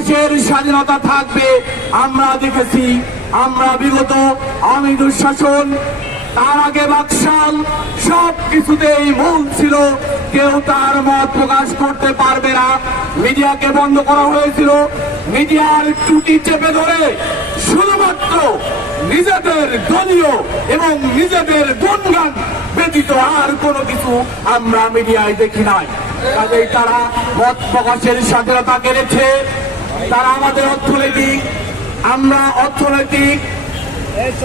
প্রকাশের স্বাধীনতা থাকবে, আমরা দেখেছি, আমরা বিগত আমি দুঃশাসন, তার আগে বাকশাল, সব কিছুতেই মূল ছিল। কেউ তার মত প্রকাশ করতে পারবে না। মিডিয়াকে বন্ধ করা হয়েছিল। মিডিয়ার ত্রুটি চেপে ধরে শুধুমাত্র নিজেদের দলীয় এবং নিজেদের গুণগান ব্যতীত আর কোনো কিছু আমরা মিডিয়ায় দেখি নাই। কাজেই তারা মত প্রকাশের স্বাধীনতা কেড়েছে। তারা আমাদের অর্থনৈতিক, আমরা অর্থনৈতিক,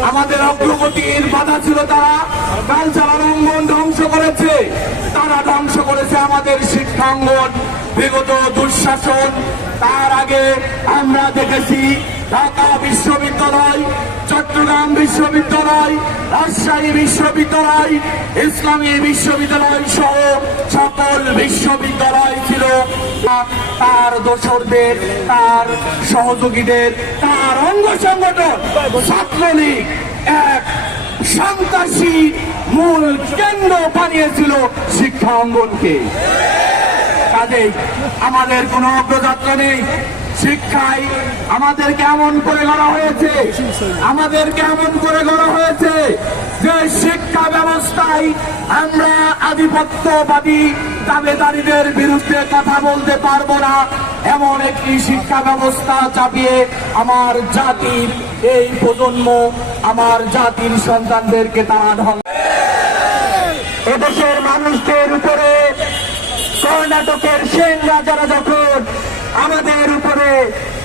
আমাদের অগ্রগতির বাধা ছিল তারা কালচার অঙ্গন ধ্বংস করেছে। তারা ধ্বংস করেছে আমাদের শিক্ষাঙ্গন, বিগত দুঃশাসন। তার আগে আমরা দেখেছি ঢাকা বিশ্ববিদ্যালয় চট্টগ্রাম বিশ্ববিদ্যালয়, রাজশাহী বিশ্ববিদ্যালয়, ইসলামী বিশ্ববিদ্যালয় সহ সকল বিশ্ববিদ্যালয় ছিল। তার দোসরদের, তার সহযোগীদের, তার অঙ্গ সংগঠন, ছাত্রলীগ এক সন্ত্রাসী মূল কেন্দ্র বানিয়েছিল শিক্ষা অঙ্গনকে। কাজেই আমাদের কোনো অগ্রযাত্রা নেই। শিক্ষায় আমাদের কেমন করে গড়া হয়েছে আমাদের কেমন করে গড়া হয়েছে যে শিক্ষা ব্যবস্থায় আমরা আধিপত্যবাদী দাবেদারীদের বিরুদ্ধে কথা বলতে পারব না। এমন একটি শিক্ষা ব্যবস্থা চাপিয়ে আমার জাতির এই প্রজন্ম, আমার জাতির সন্তানদেরকে তারা ঢং এদেশের মানুষদের উপরে কর্ণাটকের সেন রাজারা যখন আমাদের উপরে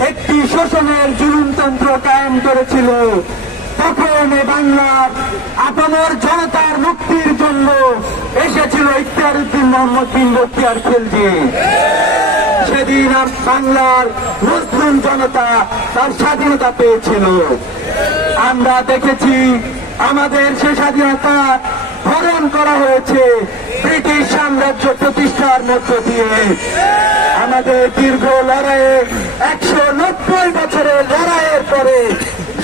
একটি শোষণের জুলুমতন্ত্র কায়েম করেছিল। তখন এ বাংলার আপামর জনতার মুক্তির জন্য এসেছিল ইখতিয়ার উদ্দিন মোহাম্মদ বিন বক্তিয়ার খেলজি। সেদিন আর বাংলার মুসলিম জনতা তার স্বাধীনতা পেয়েছিল। আমরা দেখেছি আমাদের সে স্বাধীনতা হরণ করা হয়েছে। ব্রিটিশ সাম্রাজ্য প্রতিষ্ঠার মধ্য দিয়ে আমাদের দীর্ঘ লড়াইয়ে একশো নব্বই বছরের লড়াইয়ের পরে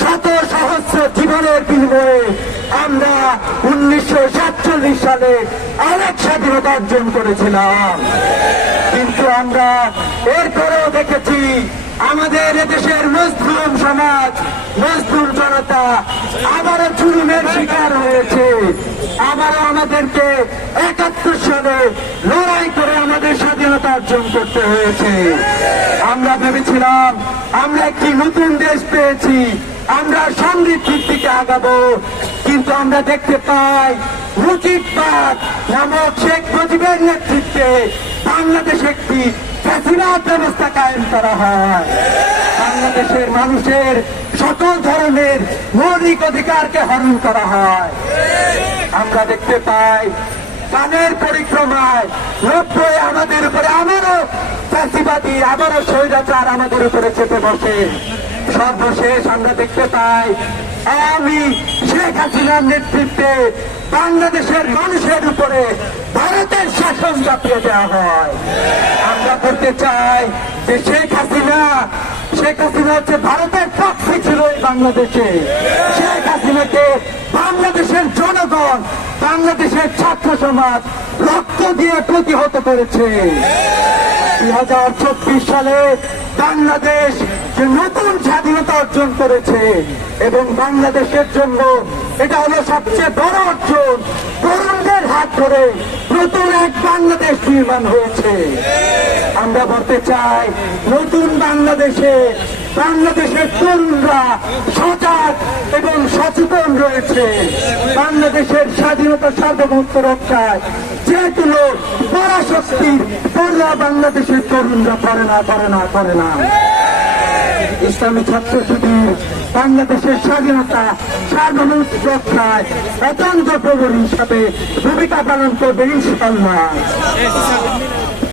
শত সহস্র জীবনের বিনিময়ে আমরা উনিশশো সাতচল্লিশ সালে অনেক স্বাধীনতা অর্জন করেছিলাম। কিন্তু আমরা এরপরেও দেখেছি আমাদের দেশের মজলুম সমাজ, মজলুম জনতা আবারও চুরুমের শিকার হয়েছে। আবারও আমাদেরকে লড়াই করে আমাদের স্বাধীনতা অর্জন করতে হয়েছে। আমরা ভেবেছিলাম, আমরা একটি নতুন দেশ পেয়েছি, আমরা সমৃদ্ধির দিকে আগাবো, কিন্তু আমরা দেখতে পাই মুজিববাদ নামক শেখ মুজিবের নেতৃত্বে বাংলাদেশে একটি ফ্যাসিলাত ব্যবস্থা কায়েম করা হয়। বাংলাদেশের মানুষের সকল ধরনের মৌলিক অধিকারকে হরণ করা হয়। আমরা দেখতে পাই কানের পরিক্রমায় নব্বই আমাদের উপরে আবারও ফ্যাসিবাদী আবারও স্বৈরাচার আমাদের উপরে চেপে বসে। সর্বশেষ আমরা দেখতে পাই, আমি শেখ হাসিনার নেতৃত্বে বাংলাদেশের মানুষের উপরে ভারতের শাসন চাপিয়ে দেওয়া হয়। আমরা বলতে চাই যে শেখ হাসিনা শেখ হাসিনা হচ্ছে ভারতের পক্ষে ছিল এই বাংলাদেশে। শেখ হাসিনাকে বাংলাদেশের জনগণ বাংলাদেশের ছাত্র সমাজ রক্ত দিয়ে প্রতিহত করেছে। দুই হাজার চব্বিশ সালে বাংলাদেশ যে নতুন স্বাধীনতা অর্জন করেছে এবং বাংলাদেশের জন্য এটা হলো সবচেয়ে বড় অর্জন, তরুণদের হাত ধরে নতুন এক বাংলাদেশ নির্মাণ হয়েছে। আমরা বলতে চাই, নতুন বাংলাদেশে বাংলাদেশের তরুণরা সচেতন রয়েছে। বাংলাদেশের স্বাধীনতা সার্বভৌমত্ব রক্ষায় যে কোনো পরাশক্তির পড়া বাংলাদেশের তরুণরা করে না করে না করে না। ইসলামী ছাত্র শিবির বাংলাদেশের স্বাধীনতা সার্বভৌমত্ব রক্ষায় একান্ত প্রবরী হিসাবে ভূমিকা পালন করবে ইনশাল্লাহ